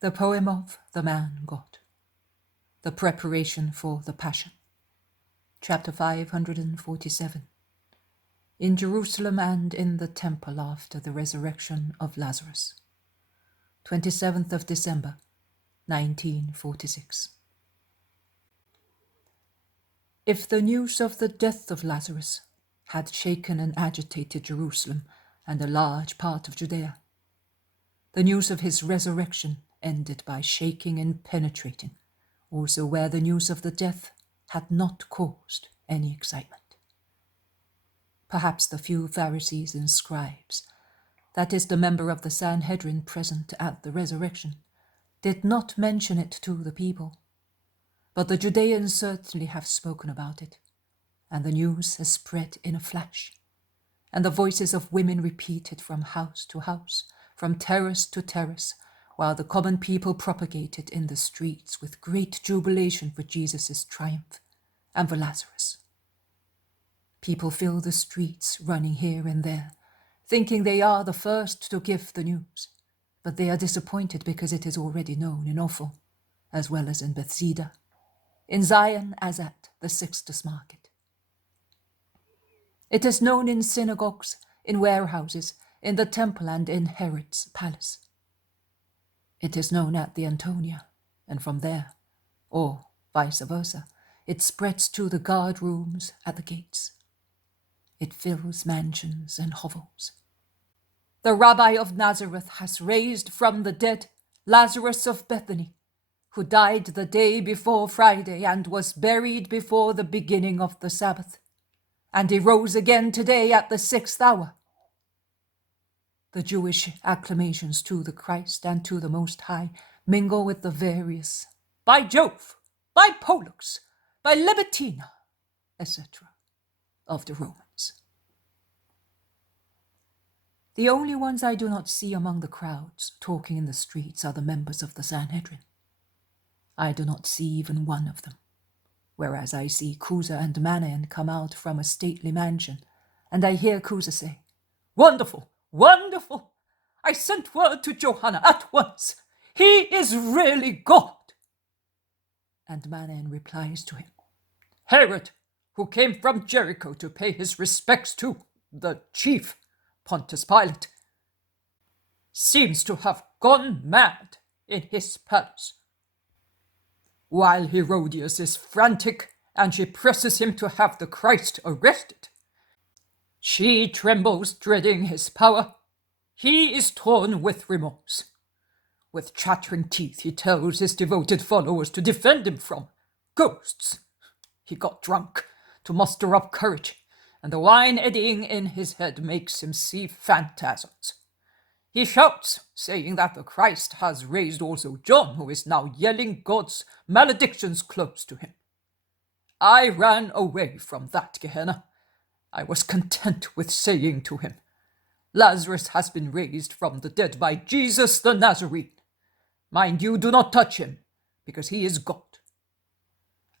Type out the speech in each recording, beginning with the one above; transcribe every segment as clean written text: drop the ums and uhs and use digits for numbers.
The poem of the man God. The preparation for the Passion. Chapter 547. In Jerusalem and in the temple after the resurrection of Lazarus. 27th of December, 1946. If the news of the death of Lazarus had shaken and agitated Jerusalem and a large part of Judea, the news of his resurrection ended by shaking and penetrating, also where the news of the death had not caused any excitement. Perhaps the few Pharisees and scribes, that is, the member of the Sanhedrin present at the resurrection, did not mention it to the people, but the Judeans certainly have spoken about it, and the news has spread in a flash, and the voices of women repeated from house to house, from terrace to terrace, while the common people propagated in the streets with great jubilation for Jesus' triumph and for Lazarus. People fill the streets, running here and there, thinking they are the first to give the news, but they are disappointed because it is already known in Ophel, as well as in Bethsaida, in Zion as at the Sixtus Market. It is known in synagogues, in warehouses, in the temple and in Herod's palace. It is known at the Antonia, and from there, or vice versa, it spreads to the guard rooms at the gates. It fills mansions and hovels. The Rabbi of Nazareth has raised from the dead Lazarus of Bethany, who died the day before Friday and was buried before the beginning of the Sabbath, and he rose again today at the 6th hour. The Jewish acclamations to the Christ and to the Most High mingle with the various, by Jove, by Pollux, by Libitina, etc., of the Romans. The only ones I do not see among the crowds talking in the streets are the members of the Sanhedrin. I do not see even one of them, whereas I see Cusa and Manaen come out from a stately mansion, and I hear Cusa say, "Wonderful! Wonderful! I sent word to Johanna at once. He is really God." And Manaen replies to him, "Herod, who came from Jericho to pay his respects to the chief, Pontius Pilate, seems to have gone mad in his palace. While Herodias is frantic and she presses him to have the Christ arrested, she trembles, dreading his power. He is torn with remorse. With chattering teeth, he tells his devoted followers to defend him from ghosts. He got drunk to muster up courage, and the wine eddying in his head makes him see phantasms. He shouts, saying that the Christ has raised also John, who is now yelling God's maledictions close to him. I ran away from that Gehenna. I was content with saying to him, Lazarus has been raised from the dead by Jesus the Nazarene. Mind you, do not touch him, because he is God.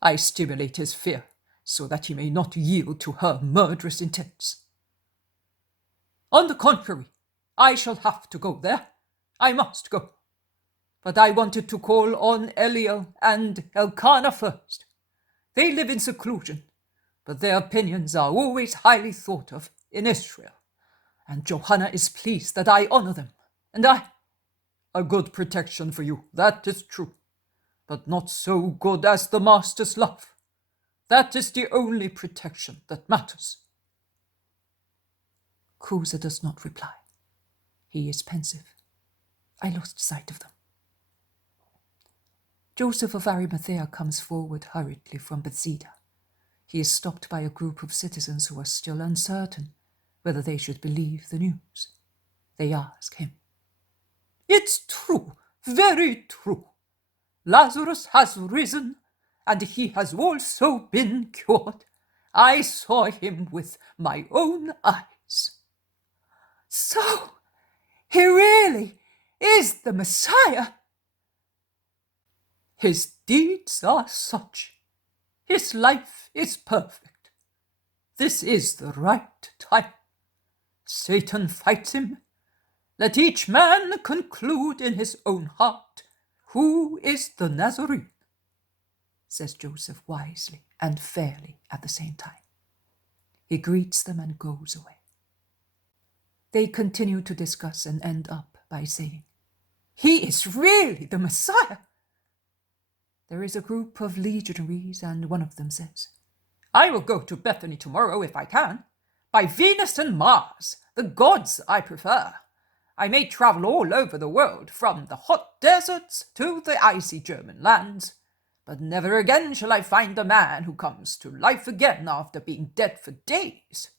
I stimulate his fear, so that he may not yield to her murderous intents. On the contrary, I shall have to go there. I must go. But I wanted to call on Eliel and Elkanah first. They live in seclusion, but their opinions are always highly thought of in Israel, and Johanna is pleased that I honor them, and a good protection for you, that is true, but not so good as the master's love. That is the only protection that matters." Cusa does not reply. He is pensive. I lost sight of them. Joseph of Arimathea comes forward hurriedly from Bethsaida. He is stopped by a group of citizens who are still uncertain whether they should believe the news. They ask him, "It's true, very true. Lazarus has risen, and he has also been cured. I saw him with my own eyes." "So, he really is the Messiah?" "His deeds are such. His life is perfect. This is the right time. Satan fights him. Let each man conclude in his own heart Who is the Nazarene? Says Joseph wisely and fairly at the same time. He greets them and goes away. They continue to discuss and end up by saying, He is really the Messiah. There is a group of legionaries, and one of them says, I will go to Bethany tomorrow if I can. By Venus and Mars, the gods I prefer. I may travel all over the world, from the hot deserts to the icy German lands, but never again shall I find a man who comes to life again after being dead for days.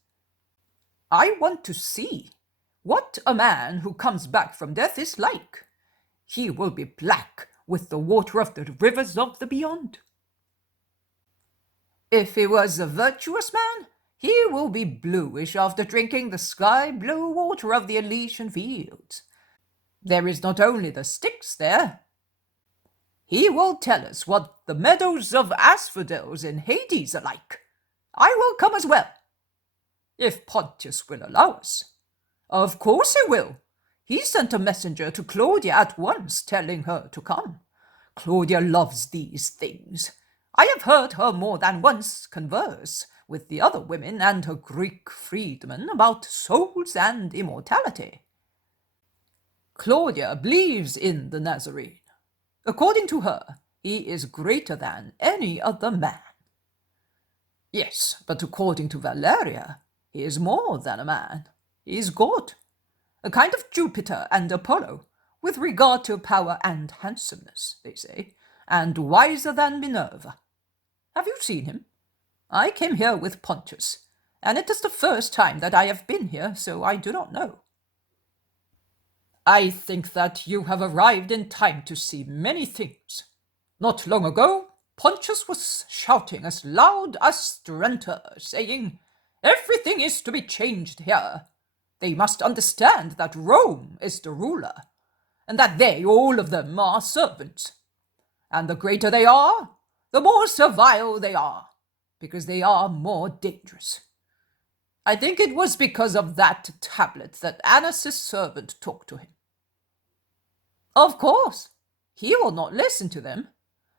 I want to see what a man who comes back from death is like. He will be black with the water of the rivers of the beyond. If he was a virtuous man, he will be bluish after drinking the sky-blue water of the Elysian fields. There is not only the Styx there. He will tell us what the meadows of asphodels in Hades are like. I will come as well, if Pontius will allow us. Of course he will. He sent a messenger to Claudia at once, telling her to come. Claudia loves these things. I have heard her more than once converse with the other women and her Greek freedmen about souls and immortality. Claudia believes in the Nazarene. According to her, he is greater than any other man. Yes, but according to Valeria, he is more than a man. He is God, a kind of Jupiter and Apollo, with regard to power and handsomeness, they say, and wiser than Minerva. Have you seen him? I came here with Pontius, and it is the first time that I have been here, so I do not know. I think that you have arrived in time to see many things. Not long ago, Pontius was shouting as loud as Stentor, saying, Everything is to be changed here. They must understand that Rome is the ruler, and that they, all of them, are servants. And the greater they are, the more servile they are, because they are more dangerous. I think it was because of that tablet that Annas' servant talked to him. Of course, he will not listen to them,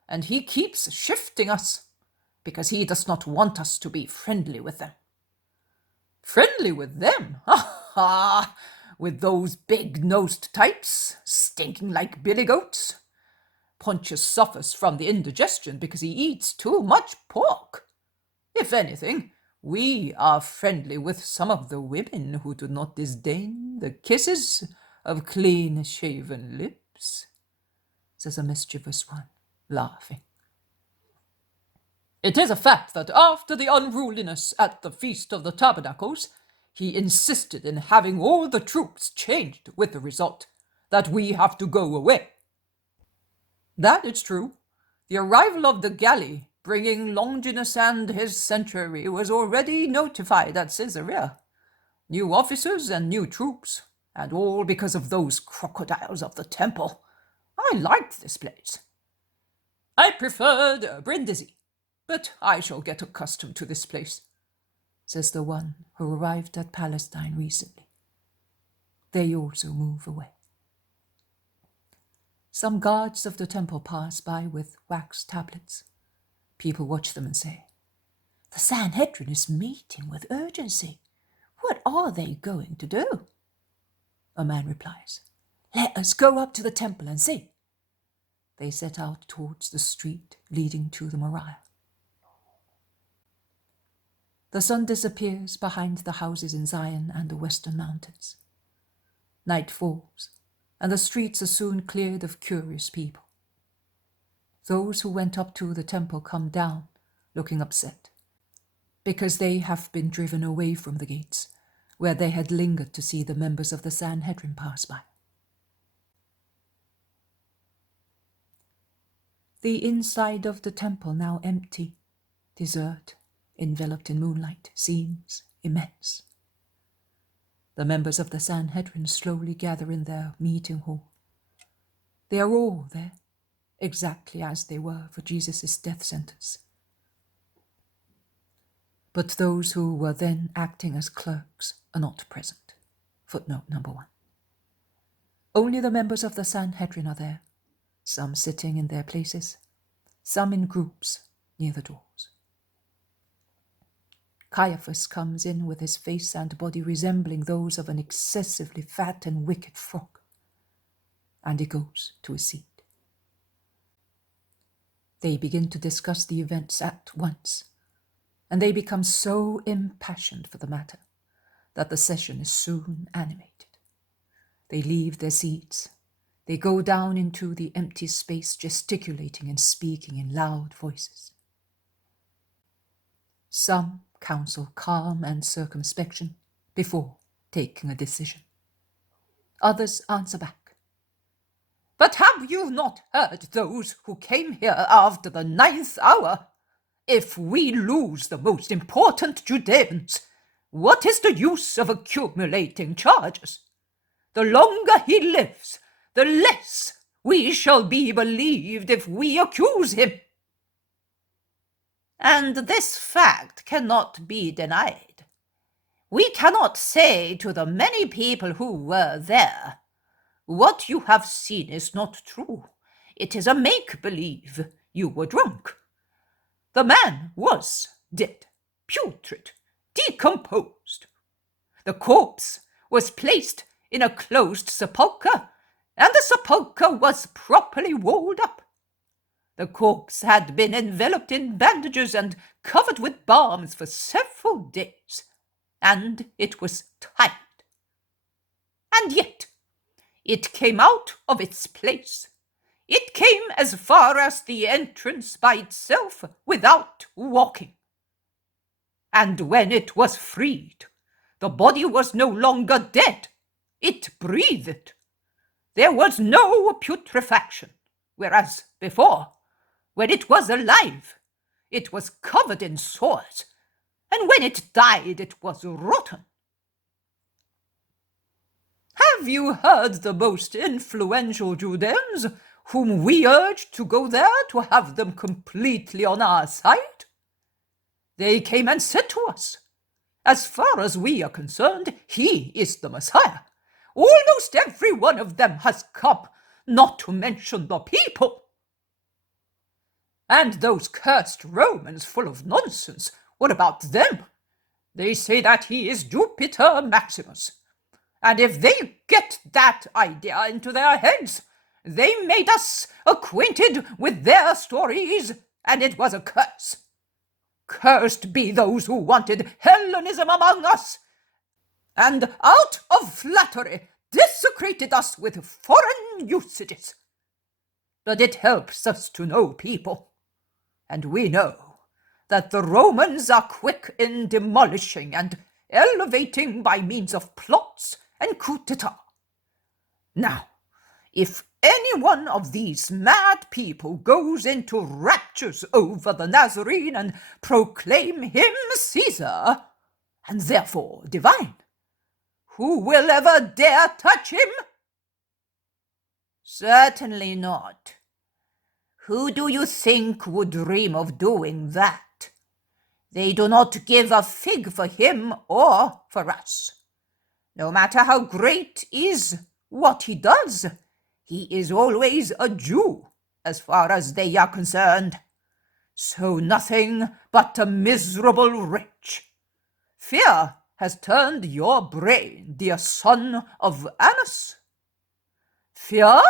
and he keeps shifting us, because he does not want us to be friendly with them. Friendly with them? Ha ha! With those big-nosed types, stinking like billy goats. Pontius suffers from the indigestion because he eats too much pork. If anything, we are friendly with some of the women who do not disdain the kisses of clean-shaven lips, says a mischievous one, laughing. It is a fact that after the unruliness at the Feast of the Tabernacles, he insisted in having all the troops changed, with the result that we have to go away. That is true. The arrival of the galley bringing Longinus and his century was already notified at Caesarea. New officers and new troops, and all because of those crocodiles of the temple. I liked this place. I preferred Brindisi, but I shall get accustomed to this place, says the one who arrived at Palestine recently. They also move away. Some guards of the temple pass by with wax tablets. People watch them and say, The Sanhedrin is meeting with urgency. What are they going to do? A man replies, Let us go up to the temple and see. They set out towards the street leading to the Moriah. The sun disappears behind the houses in Zion and the western mountains. Night falls, and the streets are soon cleared of curious people. Those who went up to the temple come down, looking upset, because they have been driven away from the gates, where they had lingered to see the members of the Sanhedrin pass by. The inside of the temple, now empty, desert, enveloped in moonlight, seems immense. The members of the Sanhedrin slowly gather in their meeting hall. They are all there, exactly as they were for Jesus' death sentence. But those who were then acting as clerks are not present. Footnote number 1. Only the members of the Sanhedrin are there, some sitting in their places, some in groups near the doors. Caiaphas comes in with his face and body resembling those of an excessively fat and wicked frog, and he goes to his seat. They begin to discuss the events at once, and they become so impassioned for the matter that the session is soon animated. They leave their seats. They go down into the empty space, gesticulating and speaking in loud voices. Some counsel calm and circumspection before taking a decision. Others answer back. "But have you not heard those who came here after the 9th hour? If we lose the most important Judeans, what is the use of accumulating charges? The longer he lives, the less we shall be believed if we accuse him." And this fact cannot be denied. We cannot say to the many people who were there, "What you have seen is not true. It is a make-believe. You were drunk." The man was dead, putrid, decomposed. The corpse was placed in a closed sepulchre, and the sepulchre was properly walled up. The corpse had been enveloped in bandages and covered with balms for several days, and it was tied. And yet, it came out of its place. It came as far as the entrance by itself without walking. And when it was freed, the body was no longer dead. It breathed. There was no putrefaction, whereas before, when it was alive, it was covered in sores, and when it died, it was rotten. Have you heard the most influential Judeans, whom we urged to go there to have them completely on our side? They came and said to us, "As far as we are concerned, he is the Messiah." Almost every one of them has come, not to mention the people. And those cursed Romans full of nonsense, what about them? They say that he is Jupiter Maximus. And if they get that idea into their heads, they made us acquainted with their stories, and it was a curse. Cursed be those who wanted Hellenism among us, and out of flattery desecrated us with foreign usages. But it helps us to know people, and we know that the Romans are quick in demolishing and elevating by means of plots and coup d'etat. Now, if any one of these mad people goes into raptures over the Nazarene and proclaim him Caesar, and therefore divine, who will ever dare touch him? Certainly not. Who do you think would dream of doing that? They do not give a fig for him or for us. No matter how great is what he does, he is always a Jew as far as they are concerned. So nothing but a miserable wretch. Fear has turned your brain, dear son of Annas. Fear?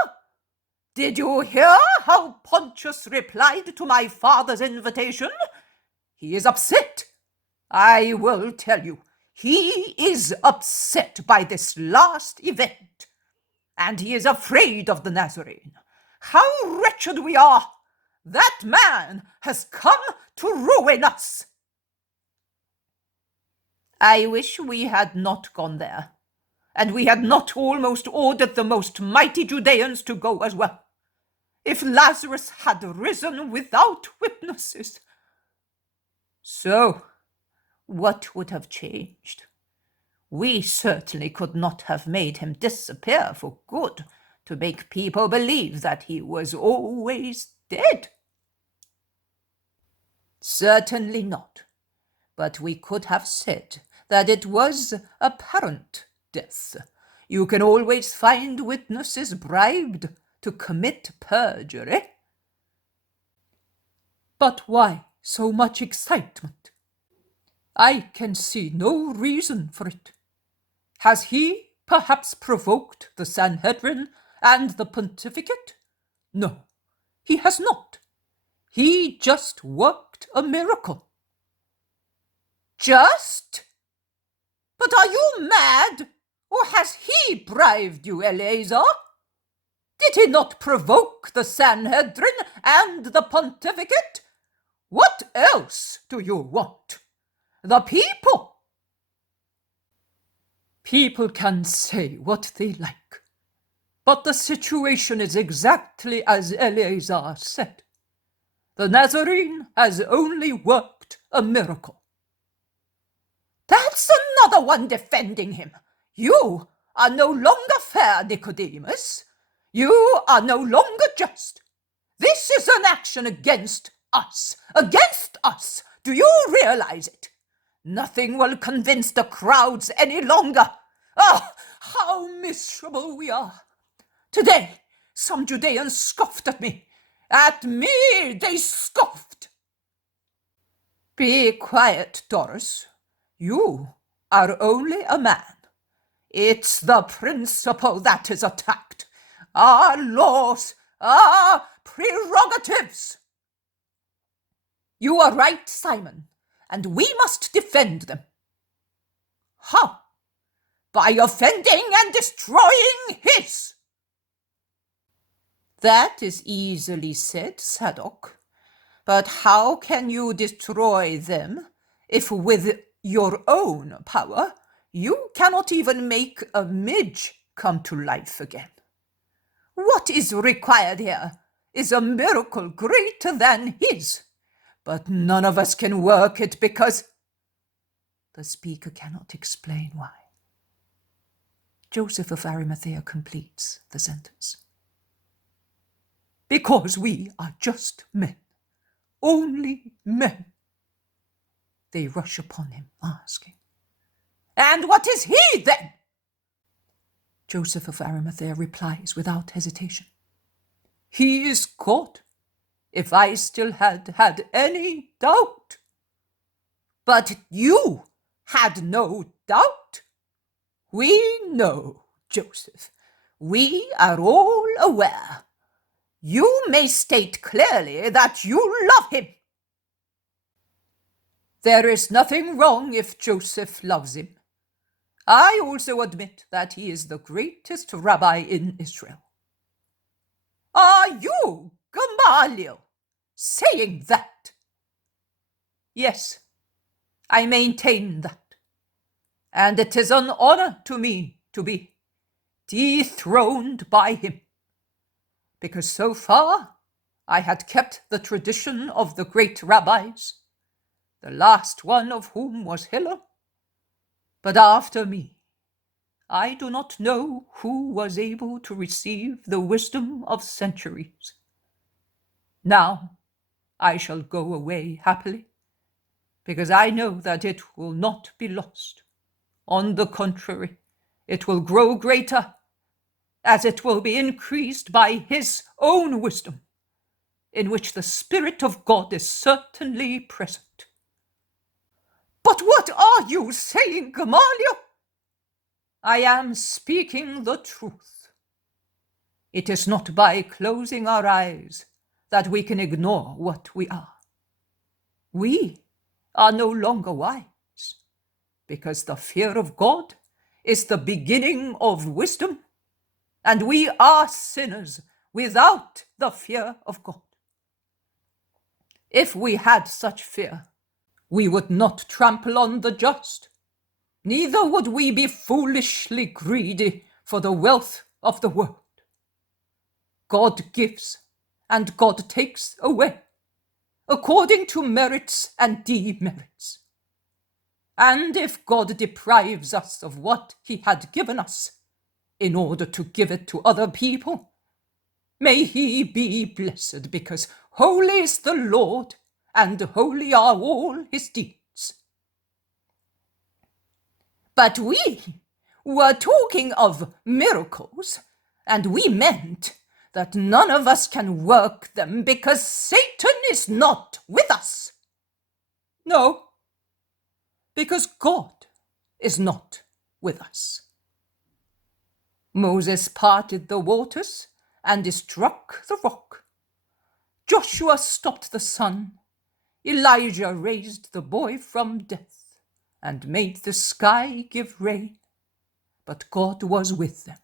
Did you hear how Pontius replied to my father's invitation? He is upset. I will tell you, he is upset by this last event, and he is afraid of the Nazarene. How wretched we are! That man has come to ruin us. I wish we had not gone there, and we had not almost ordered the most mighty Judeans to go as well. If Lazarus had risen without witnesses. So, what would have changed? We certainly could not have made him disappear for good to make people believe that he was always dead. Certainly not. But we could have said that it was apparent death. You can always find witnesses bribed to commit perjury. But why so much excitement? I can see no reason for it. Has he perhaps provoked the Sanhedrin and the pontificate? No, he has not. He just worked a miracle. Just? But are you mad? Or has he bribed you, Eleazar? Did he not provoke the Sanhedrin and the pontificate? What else do you want? The people? People can say what they like, but the situation is exactly as Eleazar said. The Nazarene has only worked a miracle. That's another one defending him. You are no longer fair, Nicodemus. You are no longer just. This is an action against us. Against us. Do you realize it? Nothing will convince the crowds any longer. Ah, how miserable we are. Today, some Judeans scoffed at me. At me they scoffed. Be quiet, Doris. You are only a man. It's the principle that is attacked. Our laws, our prerogatives. You are right, Simon, and we must defend them. How? By offending and destroying his. That is easily said, Sadok. But how can you destroy them if with your own power you cannot even make a midge come to life again? What is required here is a miracle greater than his, but none of us can work it because... The speaker cannot explain why. Joseph of Arimathea completes the sentence. Because we are just men, only men. They rush upon him, asking, And what is he then? Joseph of Arimathea replies without hesitation. He is God, if I still had any doubt. But you had no doubt. We know, Joseph. We are all aware. You may state clearly that you love him. There is nothing wrong if Joseph loves him. I also admit that he is the greatest rabbi in Israel. Are you, Gamaliel, saying that? Yes, I maintain that. And it is an honor to me to be dethroned by him, because so far I had kept the tradition of the great rabbis, the last one of whom was Hillel. But after me, I do not know who was able to receive the wisdom of centuries. Now I shall go away happily, because I know that it will not be lost. On the contrary, it will grow greater, as it will be increased by his own wisdom, in which the Spirit of God is certainly present. But what are you saying, Gamaliel? I am speaking the truth. It is not by closing our eyes that we can ignore what we are. We are no longer wise, because the fear of God is the beginning of wisdom, and we are sinners without the fear of God. If we had such fear, we would not trample on the just, neither would we be foolishly greedy for the wealth of the world. God gives and God takes away, according to merits and demerits. And if God deprives us of what he had given us in order to give it to other people, may he be blessed, because holy is the Lord, and holy are all his deeds. But we were talking of miracles, and we meant that none of us can work them because Satan is not with us. No, because God is not with us. Moses parted the waters and struck the rock. Joshua stopped the sun. Elijah raised the boy from death and made the sky give rain. But God was with them.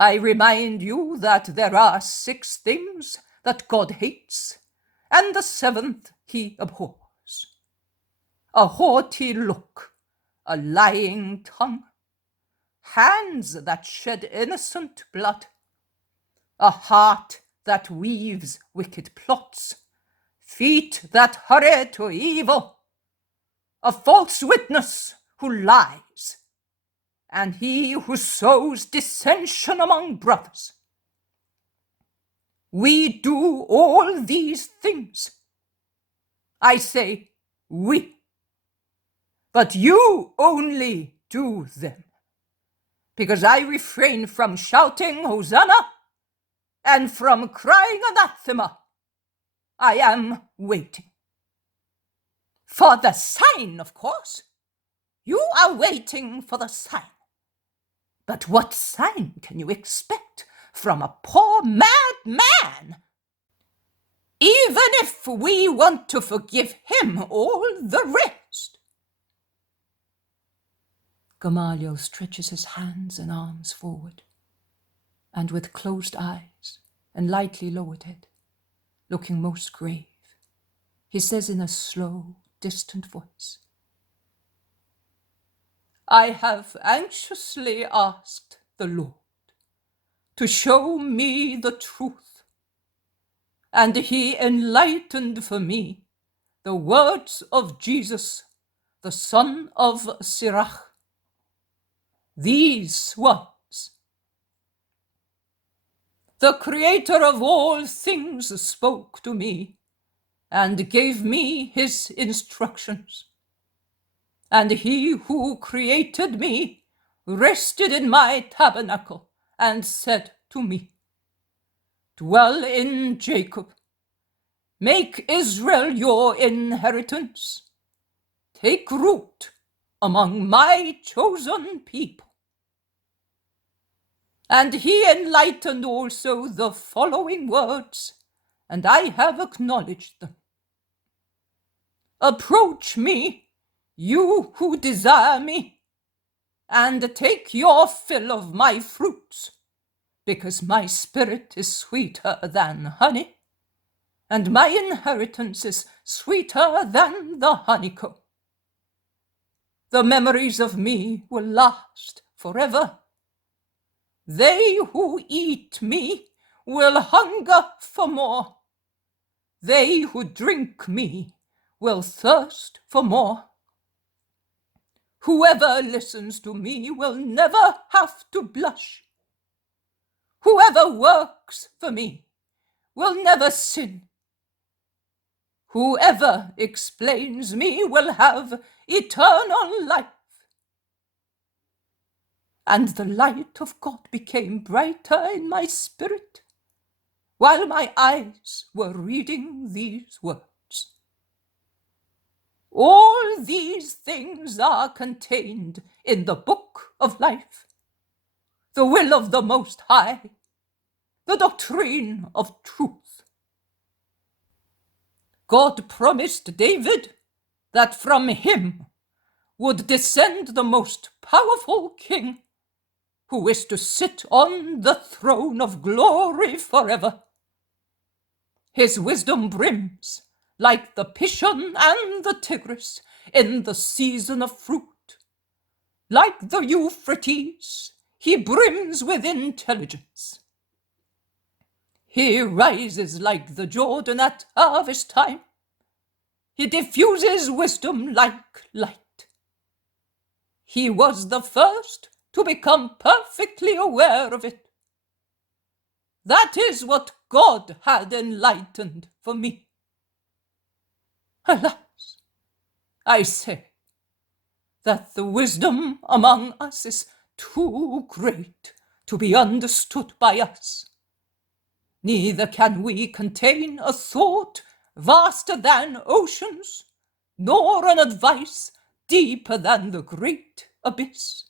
I remind you that there are 6 things that God hates, and the 7th he abhors: a haughty look, a lying tongue, hands that shed innocent blood, a heart that weaves wicked plots, feet that hurry to evil, a false witness who lies, and he who sows dissension among brothers. We do all these things. I say we, but you only do them, because I refrain from shouting Hosanna and from crying anathema. I am waiting. For the sign, of course. You are waiting for the sign. But what sign can you expect from a poor madman? Even if we want to forgive him all the rest. Gamaliel stretches his hands and arms forward, and with closed eyes and lightly lowered head, looking most grave, he says in a slow, distant voice, I have anxiously asked the Lord to show me the truth, and he enlightened for me the words of Jesus, the son of Sirach. These ones. The Creator of all things spoke to me and gave me his instructions. And he who created me rested in my tabernacle and said to me, dwell in Jacob, make Israel your inheritance, take root among my chosen people. And he enlightened also the following words, and I have acknowledged them. Approach me, you who desire me, and take your fill of my fruits, because my spirit is sweeter than honey, and my inheritance is sweeter than the honeycomb. The memories of me will last forever. They who eat me will hunger for more. They who drink me will thirst for more. Whoever listens to me will never have to blush. Whoever works for me will never sin. Whoever explains me will have eternal life. And the light of God became brighter in my spirit while my eyes were reading these words. All these things are contained in the book of life, the will of the Most High, the doctrine of truth. God promised David that from him would descend the most powerful king, who is to sit on the throne of glory forever. His wisdom brims like the Pishon and the Tigris in the season of fruit. Like the Euphrates, he brims with intelligence. He rises like the Jordan at harvest time. He diffuses wisdom like light. He was the first to become perfectly aware of it. That is what God had enlightened for me. Alas, I say that the wisdom among us is too great to be understood by us, Neither can we contain a thought vaster than oceans, nor an advice deeper than the great abyss.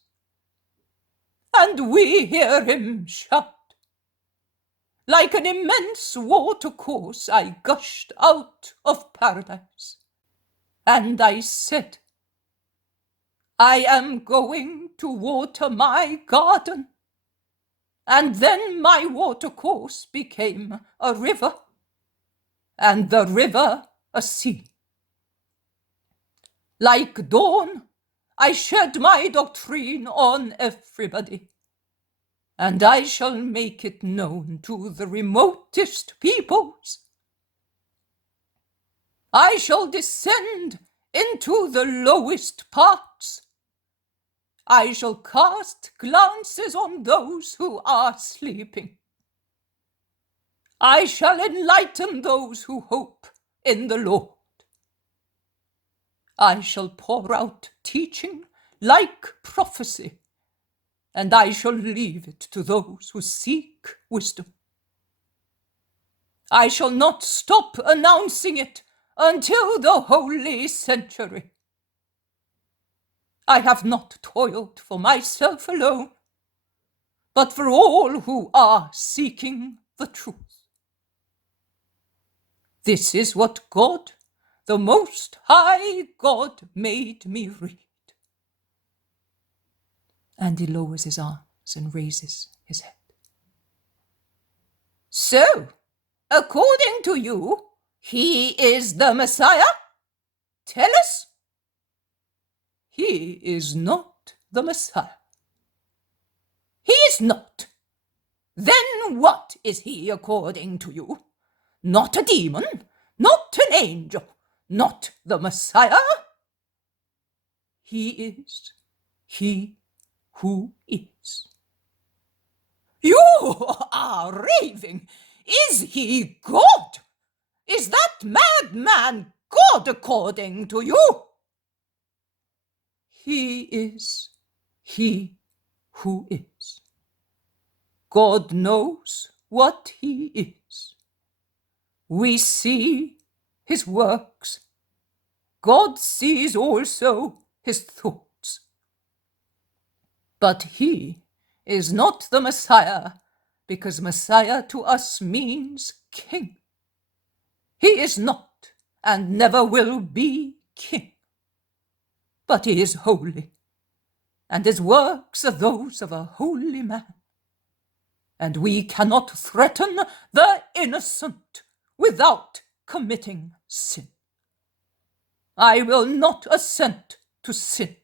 And we hear him shout. Like an immense watercourse I gushed out of paradise, and I said, I am going to water my garden. And then my watercourse became a river, and the river a sea. Like dawn, I shed my doctrine on everybody, and I shall make it known to the remotest peoples. I shall descend into the lowest parts. I shall cast glances on those who are sleeping. I shall enlighten those who hope in the Lord. I shall pour out teaching like prophecy, and I shall leave it to those who seek wisdom. I shall not stop announcing it until the holy century. I have not toiled for myself alone, but for all who are seeking the truth. This is what God, the Most High God, made me read. And he lowers his arms and raises his head. So, according to you, he is the Messiah? Tell us. He is not the Messiah. He is not. Then what is he according to you? Not a demon, not an angel, not the Messiah. He is he who is. You are raving. Is he God? Is that madman God according to you? He is he who is. God knows what he is. We see his works. God sees also his thoughts. But he is not the Messiah, because Messiah to us means king. He is not and never will be king. But he is holy, and his works are those of a holy man. And we cannot threaten the innocent without committing sin. I will not assent to sin.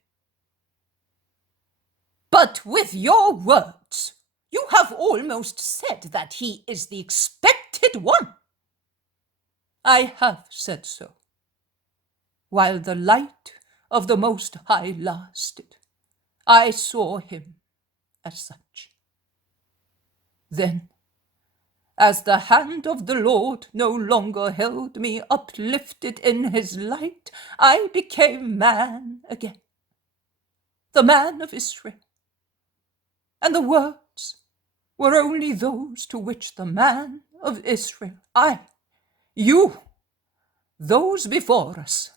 But with your words, you have almost said that he is the expected one. I have said so. While the light of the Most High lasted, I saw him as such. Then, as the hand of the Lord no longer held me uplifted in his light, I became man again, the man of Israel. And the words were only those to which the man of Israel, you, those before us,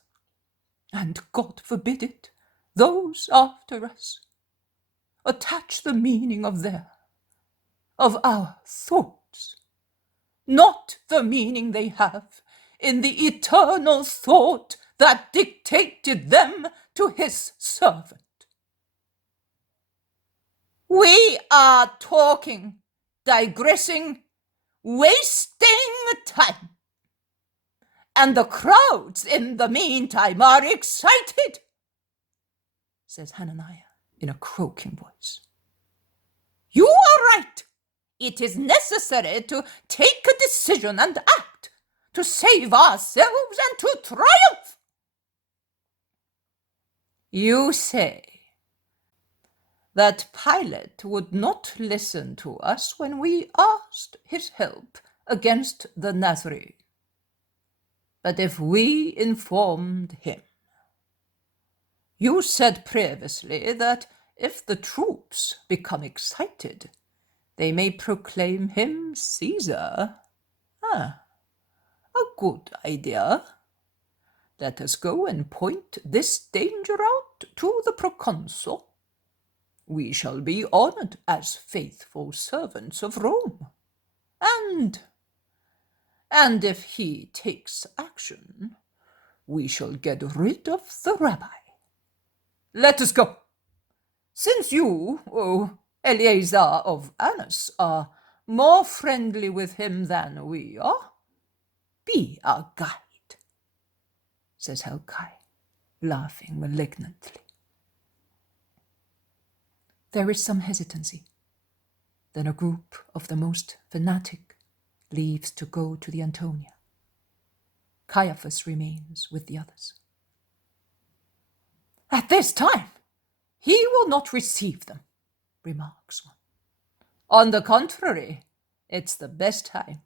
and God forbid it, those after us, attach the meaning of our thoughts, not the meaning they have in the eternal thought that dictated them to his servant. We are talking, digressing, wasting time. And the crowds in the meantime are excited, says Hananiah in a croaking voice. You are right. It is necessary to take a decision and act, to save ourselves and to triumph. You say that Pilate would not listen to us when we asked his help against the Nazarene. But if we informed him, you said previously that if the troops become excited, they may proclaim him Caesar. A good idea. Let us go and point this danger out to the proconsul. We shall be honored as faithful servants of Rome. And if he takes action, we shall get rid of the rabbi. Let us go. Since you, Eleazar of Annas, are more friendly with him than we are, be our guide, says Helkai, laughing malignantly. There is some hesitancy. Then a group of the most fanatic leaves to go to the Antonia. Caiaphas remains with the others. At this time, he will not receive them, remarks one. On the contrary, it's the best time.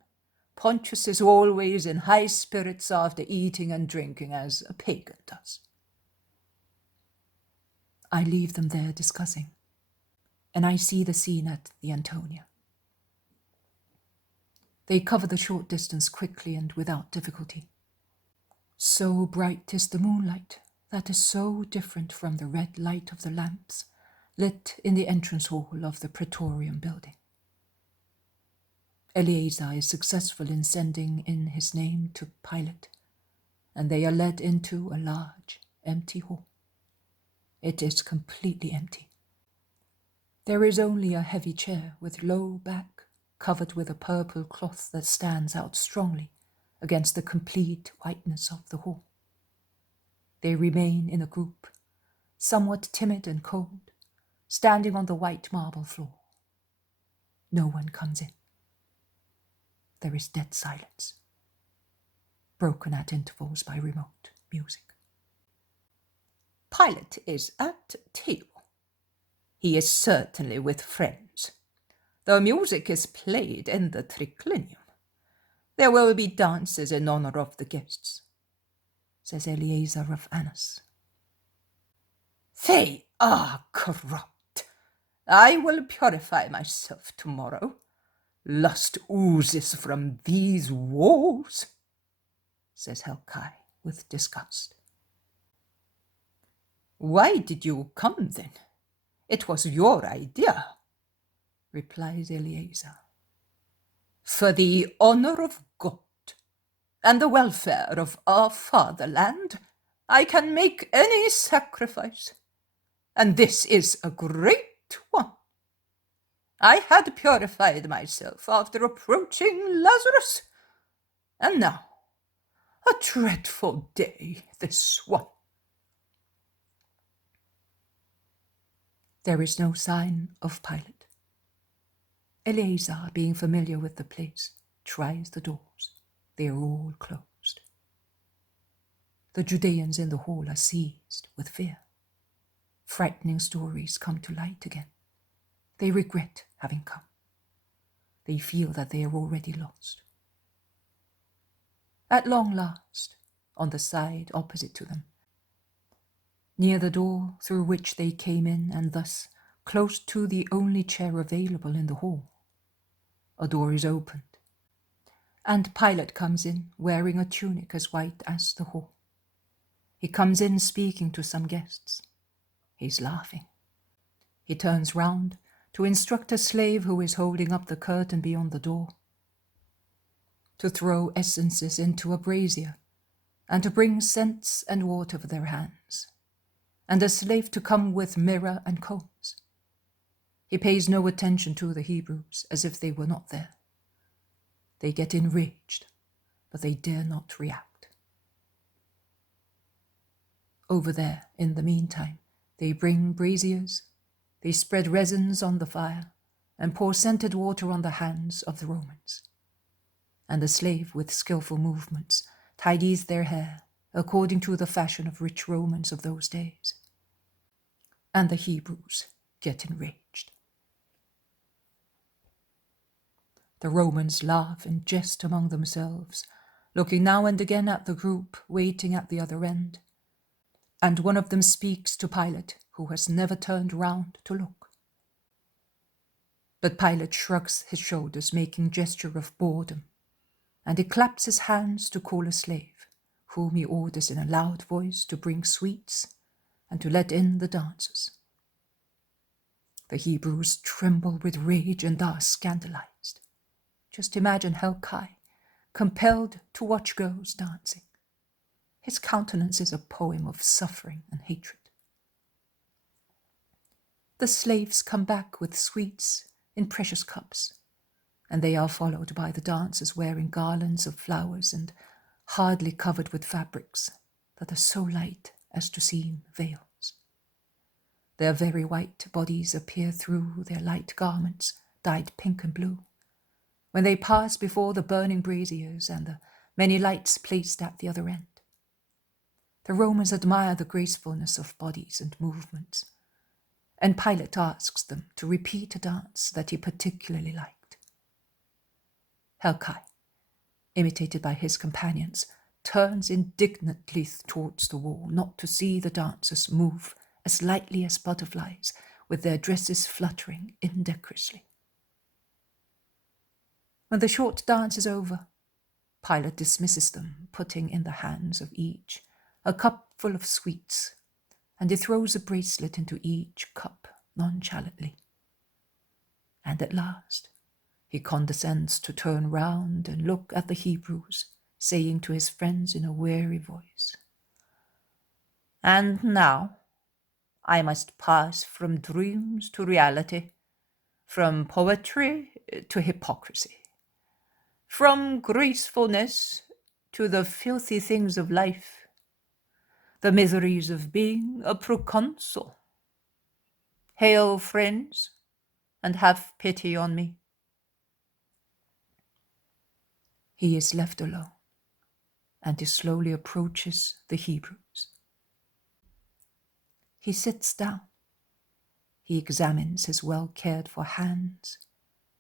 Pontius is always in high spirits after eating and drinking, as a pagan does. I leave them there discussing, and I see the scene at the Antonia. They cover the short distance quickly and without difficulty. So bright is the moonlight that is so different from the red light of the lamps lit in the entrance hall of the Praetorium building. Eleazar is successful in sending in his name to Pilate, and they are led into a large, empty hall. It is completely empty. There is only a heavy chair with low back, covered with a purple cloth that stands out strongly against the complete whiteness of the hall. They remain in a group, somewhat timid and cold, standing on the white marble floor. No one comes in. There is dead silence, broken at intervals by remote music. Pilate is at table. He is certainly with friends. The music is played in the triclinium. There will be dances in honor of the guests, says Eleazar of Annas. They are corrupt. I will purify myself tomorrow. Lust oozes from these walls, says Helkai with disgust. Why did you come then? It was your idea, replies Eleazar. For the honor of God and the welfare of our fatherland, I can make any sacrifice, and this is a great one. I had purified myself after approaching Lazarus, and now a dreadful day, this one. There is no sign of Pilate. Eleazar, being familiar with the place, tries the doors. They are all closed. The Judeans in the hall are seized with fear. Frightening stories come to light again. They regret having come. They feel that they are already lost. At long last, on the side opposite to them, near the door through which they came in and thus close to the only chair available in the hall, a door is opened, and Pilate comes in wearing a tunic as white as the hall. He comes in speaking to some guests. He's laughing. He turns round to instruct a slave who is holding up the curtain beyond the door to throw essences into a brazier and to bring scents and water for their hands, and a slave to come with mirror and combs. He pays no attention to the Hebrews, as if they were not there. They get enraged, but they dare not react. Over there, in the meantime, they bring braziers, they spread resins on the fire, and pour scented water on the hands of the Romans. And the slave, with skillful movements, tidies their hair, according to the fashion of rich Romans of those days. And the Hebrews get enraged. The Romans laugh and jest among themselves, looking now and again at the group waiting at the other end. And one of them speaks to Pilate, who has never turned round to look. But Pilate shrugs his shoulders, making gesture of boredom, and he claps his hands to call a slave, whom he orders in a loud voice to bring sweets and to let in the dancers. The Hebrews tremble with rage and are scandalized. Just imagine Helkai, compelled to watch girls dancing. His countenance is a poem of suffering and hatred. The slaves come back with sweets in precious cups, and they are followed by the dancers wearing garlands of flowers and hardly covered with fabrics that are so light as to seem veils. Their very white bodies appear through their light garments, dyed pink and blue, when they pass before the burning braziers and the many lights placed at the other end. The Romans admire the gracefulness of bodies and movements, and Pilate asks them to repeat a dance that he particularly liked. Helkai, imitated by his companions, turns indignantly towards the wall, not to see the dancers move as lightly as butterflies, with their dresses fluttering indecorously. When the short dance is over, Pilate dismisses them, putting in the hands of each a cup full of sweets, and he throws a bracelet into each cup nonchalantly. And at last he condescends to turn round and look at the Hebrews, saying to his friends in a weary voice, "And now I must pass from dreams to reality, from poetry to hypocrisy, from gracefulness to the filthy things of life, the miseries of being a proconsul. Hail, friends, and have pity on me." He is left alone, and he slowly approaches the Hebrews. He sits down. He examines his well-cared-for hands,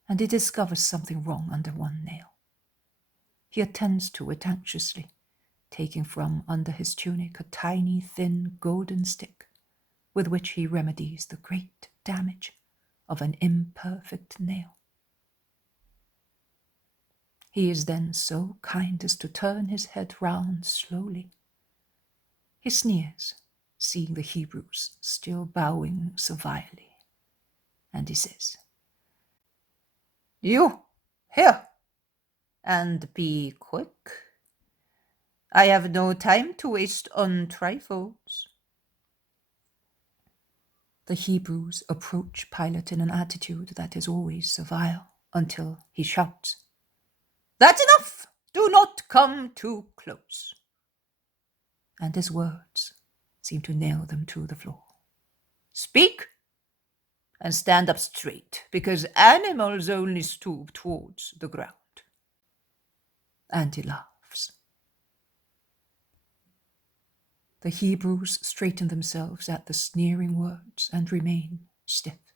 and he discovers something wrong under one nail. He attends to it anxiously, taking from under his tunic a tiny, thin, golden stick, with which he remedies the great damage of an imperfect nail. He is then so kind as to turn his head round slowly. He sneers, seeing the Hebrews still bowing servilely, and he says, "You, here, and be quick. I have no time to waste on trifles." The Hebrews approach Pilate in an attitude that is always servile, until he shouts, "That's enough! Do not come too close." And his words seem to nail them to the floor. "Speak, and stand up straight, because animals only stoop towards the ground." And he laughs. The Hebrews straighten themselves at the sneering words and remain stiff.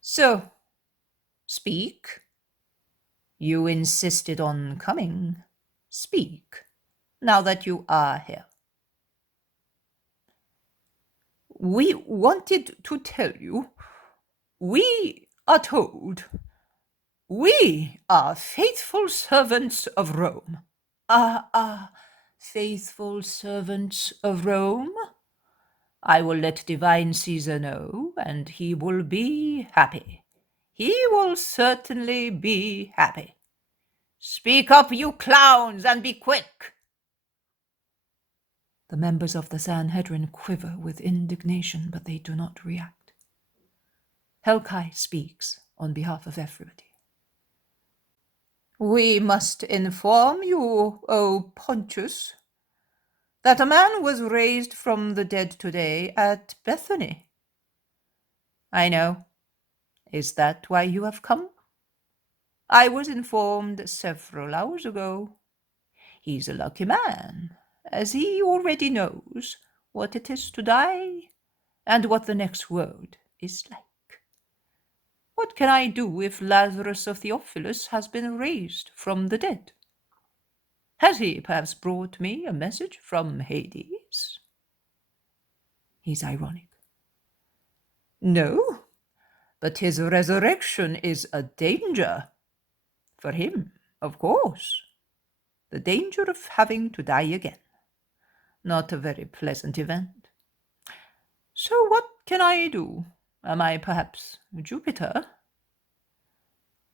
"So, speak. You insisted on coming. Speak, now that you are here." "We wanted to tell you. We are told. We are faithful servants of Rome." Faithful servants of Rome? I will let divine Caesar know, and he will be happy. He will certainly be happy. Speak up, you clowns, and be quick." The members of the Sanhedrin quiver with indignation, but they do not react. Helkai speaks on behalf of everybody. "We must inform you, O Pontius, that a man was raised from the dead today at Bethany." "I know. Is that why you have come?" "I was informed several hours ago. He's a lucky man, as he already knows what it is to die and what the next world is like. What can I do if Lazarus of Theophilus has been raised from the dead? Has he perhaps brought me a message from Hades?" He's ironic. "No, but his resurrection is a danger for him Of course. The danger of having to die again. Not a very pleasant event. So what can I do? Am I perhaps Jupiter?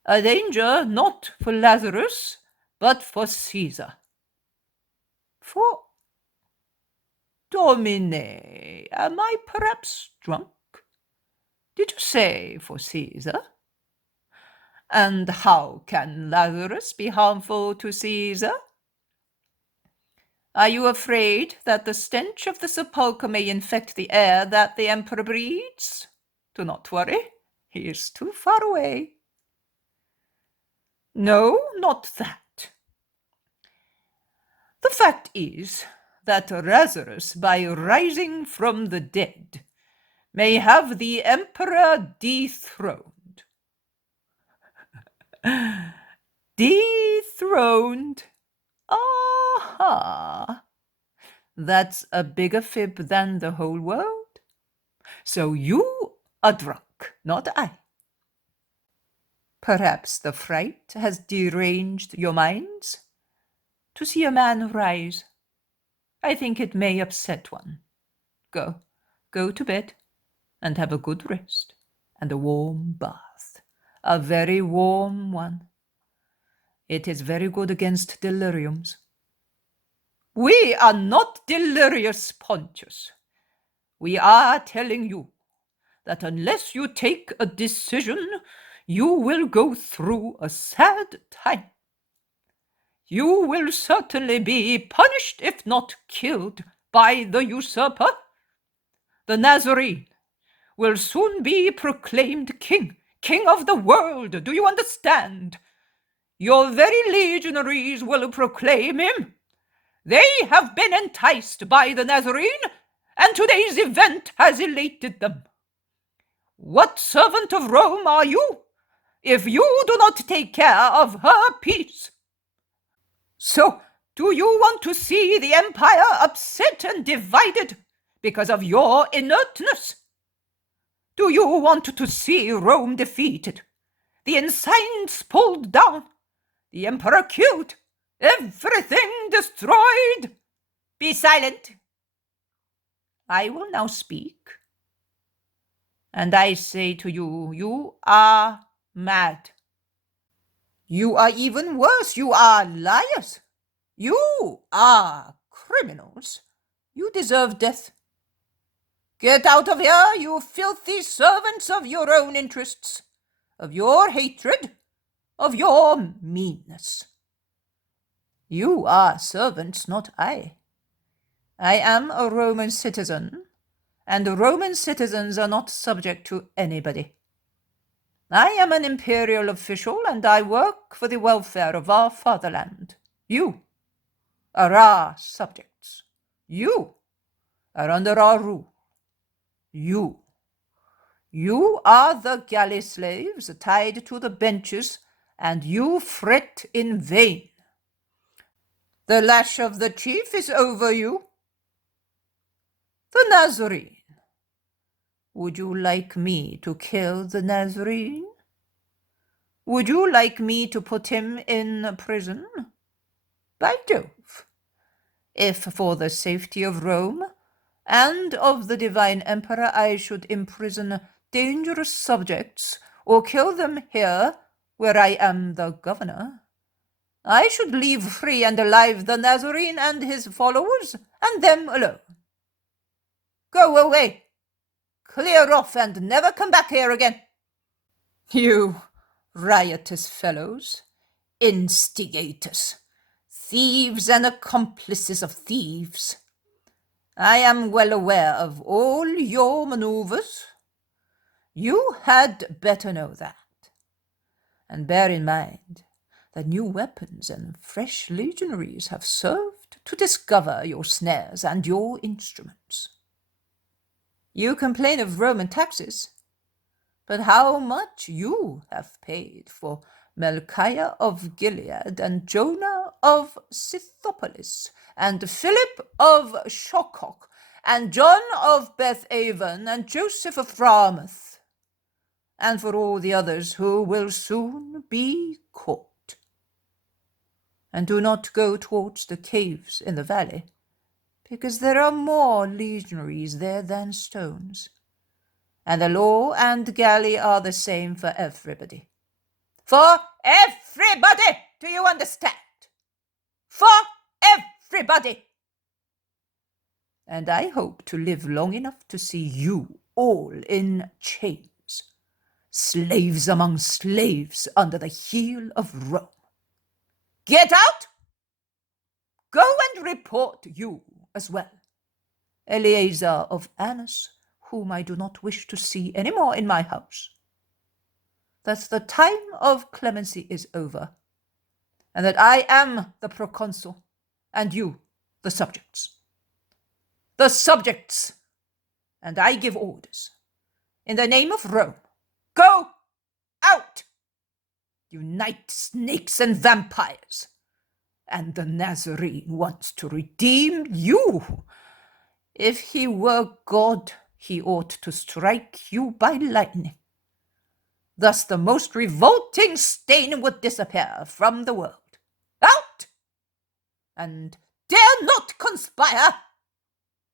A danger not for Lazarus, but for Caesar. For Domine, am I perhaps drunk? Did you say for Caesar? And how can Lazarus be harmful to Caesar? Are you afraid that the stench of the sepulchre may infect the air that the emperor breathes? Do not worry, he is too far away. No, not that. The fact is that Lazarus, by rising from the dead, may have the emperor dethroned. Dethroned? Aha! That's a bigger fib than the whole world. So you are drunk, not I. Perhaps the fright has deranged your minds? To see a man rise, I think it may upset one. Go to bed, and have a good rest, and a warm bath, a very warm one. It is very good against deliriums. We are not delirious, Pontius. We are telling you that unless you take a decision, you will go through a sad time. You will certainly be punished, if not killed, by the usurper. The Nazarene will soon be proclaimed king of the world. Do you understand? Your very legionaries will proclaim him. They have been enticed by the Nazarene, and today's event has elated them. What servant of Rome are you, if you do not take care of her peace? So, do you want to see the empire upset and divided because of your inertness? Do you want to see Rome defeated, the ensigns pulled down, the emperor killed, everything destroyed? Be silent. I will now speak. And I say to you, you are mad. You are even worse. You are liars. You are criminals. You deserve death. Get out of here, you filthy servants of your own interests, of your hatred, of your meanness. You are servants, not I. I am a Roman citizen, and Roman citizens are not subject to anybody. I am an imperial official, and I work for the welfare of our fatherland. You are our subjects. You are under our rule. You are the galley slaves tied to the benches, and you fret in vain. The lash of the chief is over you. The Nazarene. Would you like me to kill the Nazarene? Would you like me to put him in prison? By Jove, if for the safety of Rome and of the divine emperor I should imprison dangerous subjects or kill them here where I am the governor, I should leave free and alive the Nazarene and his followers, and them alone. Go away. Clear off and never come back here again. You riotous fellows, instigators, thieves and accomplices of thieves. I am well aware of all your maneuvers. You had better know that. And bear in mind that new weapons and fresh legionaries have served to discover your snares and your instruments. You complain of Roman taxes, but how much you have paid for Melchiah of Gilead and Jonah of Scythopolis and Philip of Shokok and John of Bethaven and Joseph of Rameth, and for all the others who will soon be caught. And do not go towards the caves in the valley, because there are more legionaries there than stones. And the law and galley are the same for everybody. For everybody! Do you understand? For everybody! And I hope to live long enough to see you all in chains, slaves among slaves under the heel of Rome. Get out! Go and report you as well, Eleazar of Annas, whom I do not wish to see any more in my house, that the time of clemency is over, and that I am the proconsul, and you the subjects. The subjects, and I give orders, in the name of Rome, go out! Unite snakes and vampires, and the Nazarene wants to redeem you. If he were God, he ought to strike you by lightning. Thus the most revolting stain would disappear from the world. Out! And dare not conspire,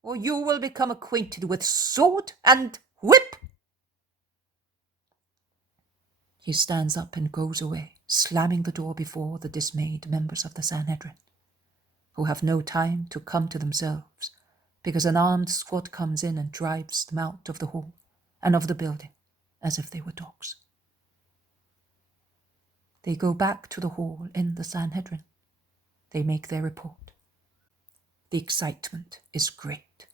or you will become acquainted with sword and whip. He stands up and goes away, slamming the door before the dismayed members of the Sanhedrin, who have no time to come to themselves, because an armed squad comes in and drives them out of the hall and of the building as if they were dogs. They go back to the hall in the Sanhedrin. They make their report. The excitement is great.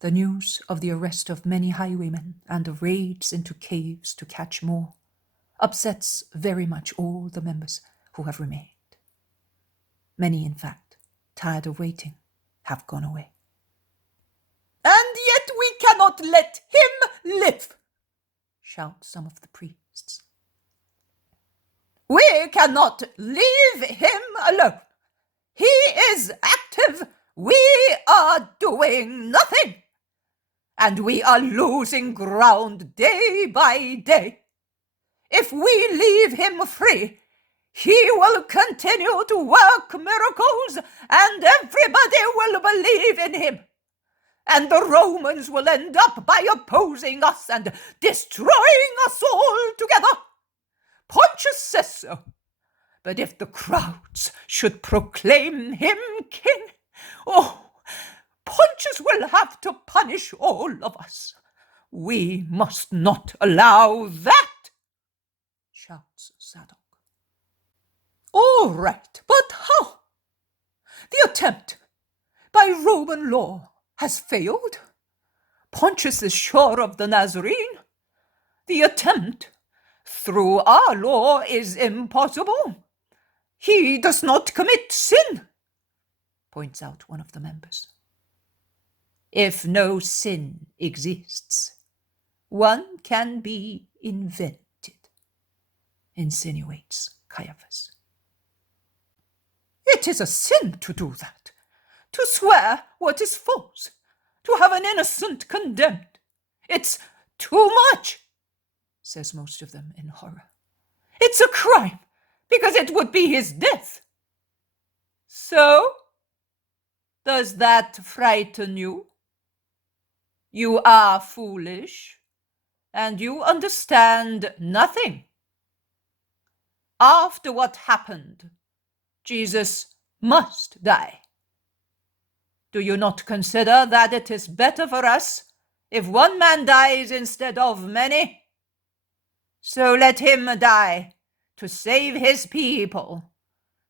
The news of the arrest of many highwaymen and of raids into caves to catch more upsets very much all the members who have remained. Many, in fact, tired of waiting, have gone away. And yet we cannot let him live, shout some of the priests. We cannot leave him alone. He is active. We are doing nothing. And we are losing ground day by day. If we leave him free, he will continue to work miracles, and everybody will believe in him. And the Romans will end up by opposing us and destroying us all together. Pontius says so. But if the crowds should proclaim him king, Pontius will have to punish all of us. We must not allow that, shouts Zadok. All right, but how? The attempt by Roman law has failed. Pontius is sure of the Nazarene. The attempt through our law is impossible. He does not commit sin, points out one of the members. If no sin exists, one can be invented, insinuates Caiaphas. It is a sin to do that, to swear what is false, to have an innocent condemned. It's too much, says most of them in horror. It's a crime, because it would be his death. So, does that frighten you? You are foolish, and you understand nothing. After what happened, Jesus must die. Do you not consider that it is better for us if one man dies instead of many? So let him die to save his people,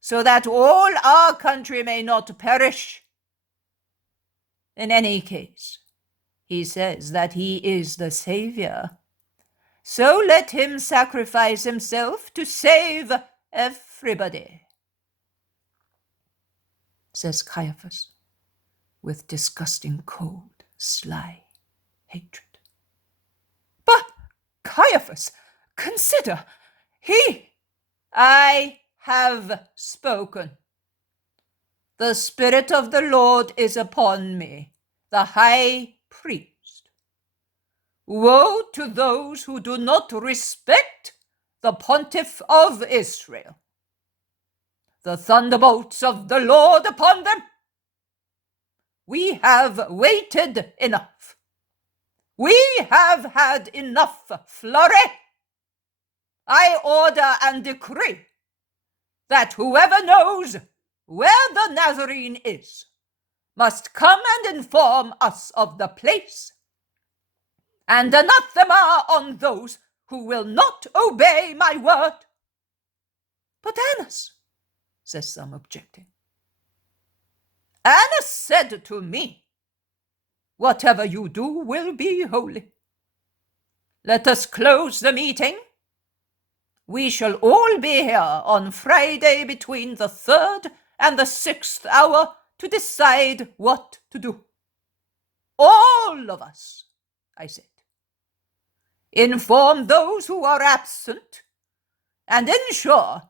so that all our country may not perish. In any case, he says that he is the Savior. So let him sacrifice himself to save everybody, says Caiaphas, with disgusting, cold, sly hatred. But, Caiaphas, consider, I have spoken. The Spirit of the Lord is upon me, the high priest. Woe to those who do not respect the pontiff of Israel. the thunderbolts of the Lord upon them. We have waited enough. We have had enough flurry. I order and decree that whoever knows where the Nazarene is must come and inform us of the place, and anathema on those who will not obey my word. But Annas, says some objecting. Annas said to me, whatever you do will be holy. Let us close the meeting. We shall all be here on Friday between the 3rd and the 6th hour to decide what to do. All of us, I said. Inform those who are absent and ensure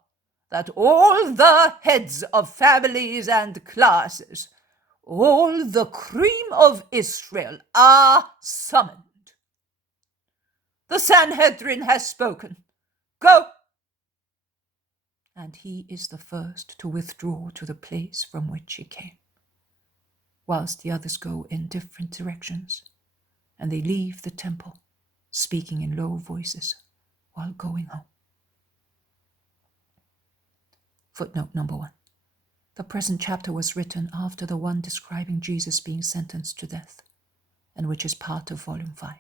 that all the heads of families and classes, all the cream of Israel, are summoned. The Sanhedrin has spoken. Go! And he is the first to withdraw to the place from which he came, whilst the others go in different directions, and they leave the temple, speaking in low voices while going home. Footnote number 1. The present chapter was written after the one describing Jesus being sentenced to death, and which is part of Volume 5.